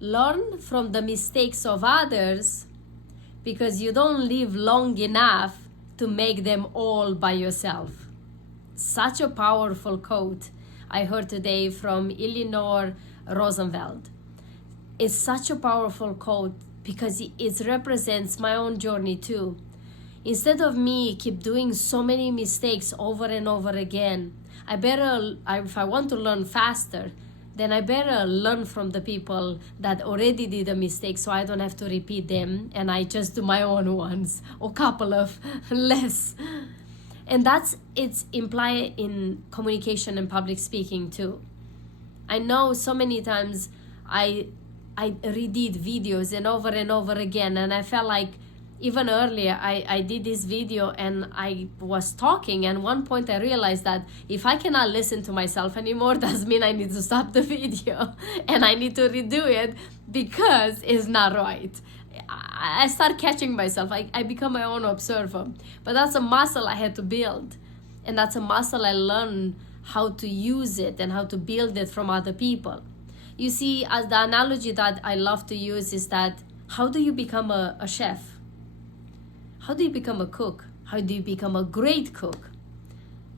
learn from the mistakes of others because you don't live long enough to make them all by yourself. Such a powerful quote I heard today from Eleanor Roosevelt. It's such a powerful quote because it represents my own journey too. Instead of me keep doing so many mistakes over and over again, if I want to learn faster, then I better learn from the people that already did a mistake so I don't have to repeat them and I just do my own ones or couple of less. And it's implied in communication and public speaking too. I know so many times I redid videos and over again, and I felt like even earlier I did this video and I was talking, and one point I realized that if I cannot listen to myself anymore, does mean I need to stop the video and I need to redo it because it's not right. I start catching myself. I become my own observer. But that's a muscle I had to build, and that's a muscle I learned how to use it and how to build it from other people. You see, as the analogy that I love to use is that how do you become a chef? How do you become a cook? How do you become a great cook?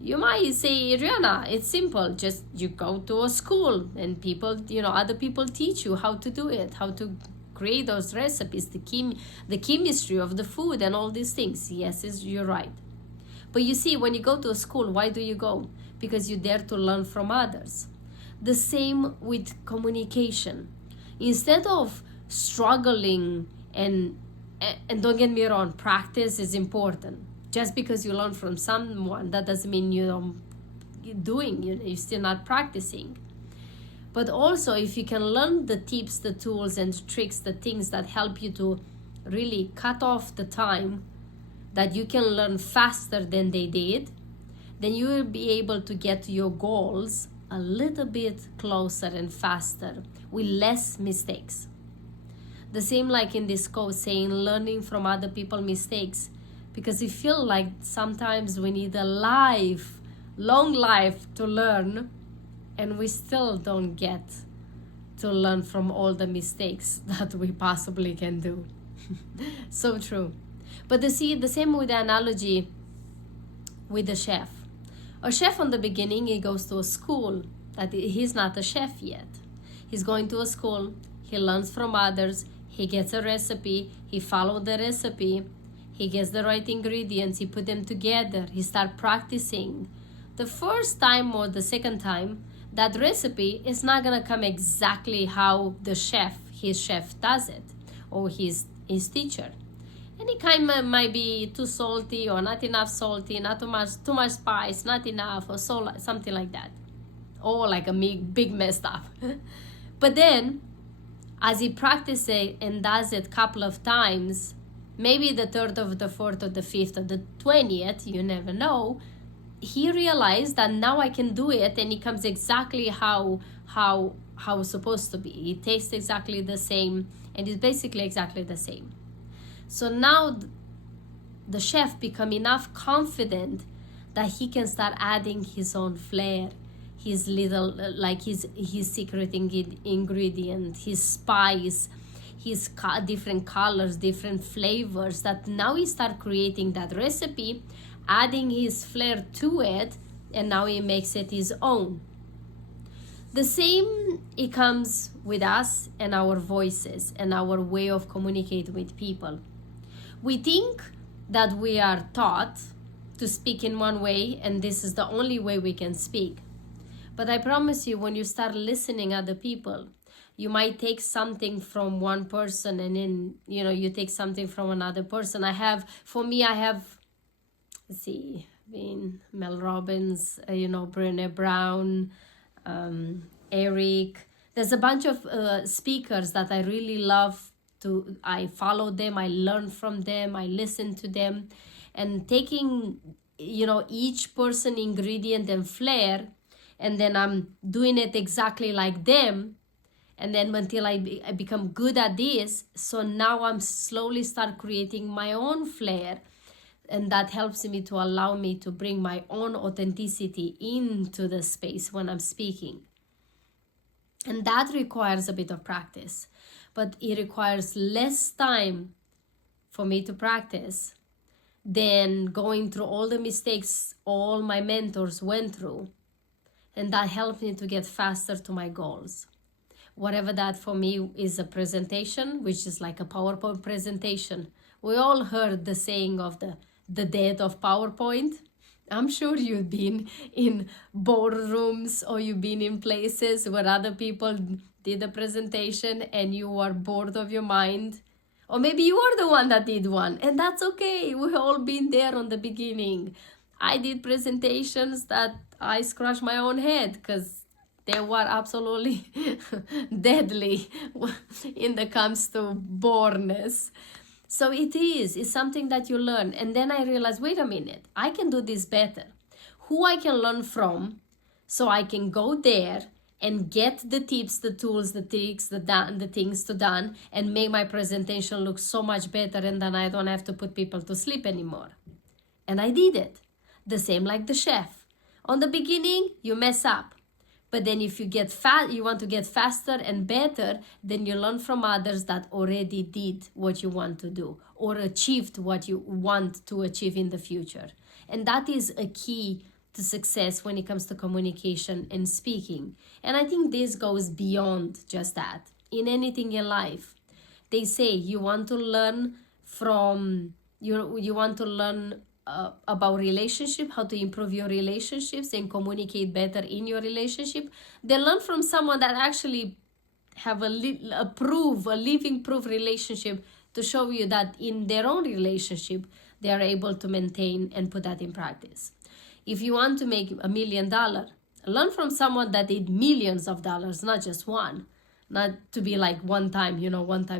You might say, Rihanna, it's simple. Just you go to a school and people, other people teach you how to do it, how to create those recipes, the chemistry of the food and all these things. Yes, you're right. But you see, when you go to a school, why do you go? Because you dare to learn from others. The same with communication. Instead of struggling and don't get me wrong, practice is important. Just because you learn from someone, that doesn't mean you're still not practicing. But also, if you can learn the tips, the tools and tricks, the things that help you to really cut off the time that you can learn faster than they did, then you will be able to get to your goals a little bit closer and faster with less mistakes. The same like in this quote saying, learning from other people's mistakes, because we feel like sometimes we need a long life to learn, and we still don't get to learn from all the mistakes that we possibly can do. So true. But see, the same with the analogy with the chef. A chef on the beginning, he goes to a school that he's not a chef yet. He's going to a school, he learns from others, he gets a recipe, he follows the recipe, he gets the right ingredients, he put them together, he starts practicing. The first time or the second time, that recipe is not gonna come exactly how his chef does it, or his teacher. And it kind of might be too salty or not enough salty, not too much spice, not enough, or something like that. Or like a big messed up. But then, as he practices it and does it a couple of times, maybe the third or the fourth or the fifth or the 20th, you never know, he realized that now I can do it, and it comes exactly how it's supposed to be. It tastes exactly the same, and it's basically exactly the same. So now the chef become enough confident that he can start adding his own flair, his little, like his secret ingredient, his spice, his different colors, different flavors, that now he start creating that recipe, adding his flair to it, and now he makes it his own. The same, it comes with us and our voices and our way of communicating with people. We think that we are taught to speak in one way, and this is the only way we can speak. But I promise you, when you start listening other people, you might take something from one person, and then, you take something from another person. I have Mel Robbins, Brené Brown, Eric. There's a bunch of speakers that I really love. I follow them, I learn from them, I listen to them, and taking, each person ingredient and flair, and then I'm doing it exactly like them, and then until I become good at this, so now I'm slowly start creating my own flair, and that helps me to allow me to bring my own authenticity into the space when I'm speaking. And that requires a bit of practice, but it requires less time for me to practice than going through all the mistakes all my mentors went through. And that helped me to get faster to my goals. Whatever that for me is a presentation, which is like a PowerPoint presentation. We all heard the saying of the death of PowerPoint. I'm sure you've been in boardrooms or you've been in places where other people did a presentation and you were bored of your mind. Or maybe you are the one that did one, and that's okay. We've all been there on the beginning. I did presentations that I scratched my own head because they were absolutely deadly in the comes to boredness. So it's something that you learn. And then I realized, wait a minute, I can do this better. Who I can learn from, so I can go there and get the tips, the tools, the tricks, the things to done, and make my presentation look so much better, and then I don't have to put people to sleep anymore. And I did it. The same like the chef. On the beginning, you mess up. But then if you you want to get faster and better, then you learn from others that already did what you want to do or achieved what you want to achieve in the future. And that is a key to success when it comes to communication and speaking. And I think this goes beyond just that. In anything in life, they say you want to learn from, you want to learn about relationship, how to improve your relationships and communicate better in your relationship. They learn from someone that actually have a living proof relationship to show you that in their own relationship, they are able to maintain and put that in practice. If you want to make $1 million, learn from someone that did millions of dollars, not just one, not to be like one time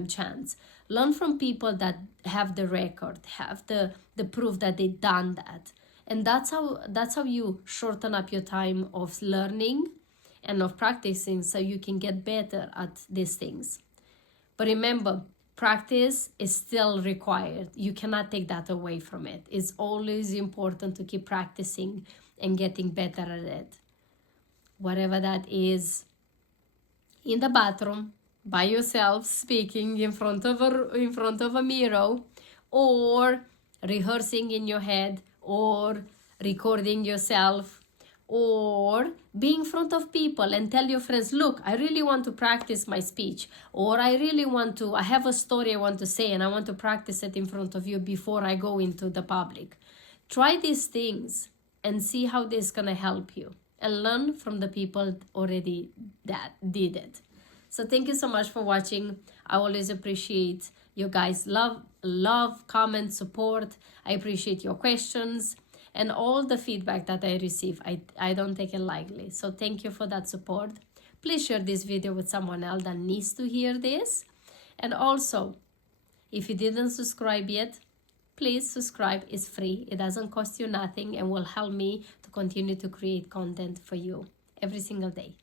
chance. Learn from people that have the record, have the proof that they've done that. And that's how you shorten up your time of learning and of practicing so you can get better at these things. But remember, practice is still required. You cannot take that away from it. It's always important to keep practicing and getting better at it. Whatever that is, in the bathroom, by yourself, speaking in front of a mirror, or rehearsing in your head, or recording yourself, or be in front of people and tell your friends, look, I really want to practice my speech, or I have a story I want to say and I want to practice it in front of you before I go into the public. Try these things and see how this is going to help you, and learn from the people already that did it. So thank you so much for watching. I always appreciate you guys' love, comment, support. I appreciate your questions and all the feedback that I receive. I don't take it lightly. So thank you for that support. Please share this video with someone else that needs to hear this. And also, if you didn't subscribe yet, please subscribe. It's free. It doesn't cost you nothing and will help me to continue to create content for you every single day.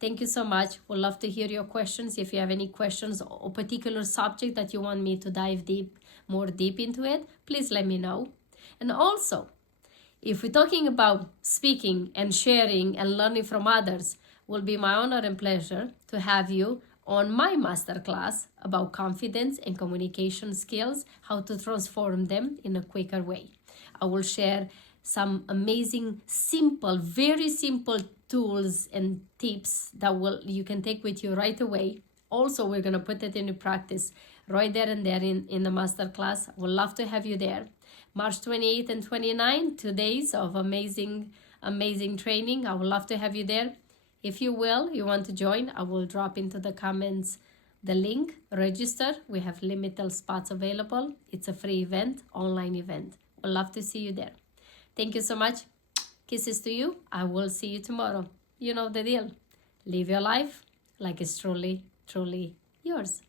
Thank you so much. We'd love to hear your questions. If you have any questions or particular subject that you want me to dive more deep into it, please let me know. And also, if we're talking about speaking and sharing and learning from others, it will be my honor and pleasure to have you on my masterclass about confidence and communication skills, how to transform them in a quicker way. I will share some amazing, very simple tools and tips that you can take with you right away. Also, we're going to put it into practice right there and there in the masterclass. I would love to have you there. March 28th and 29th, 2 days of amazing training. I would love to have you there. If you want to join, I will drop into the comments the link, register. We have limited spots available. It's a free event, online event. We'd love to see you there. Thank you so much. Kisses to you. I will see you tomorrow. You know the deal. Live your life like it's truly, truly yours.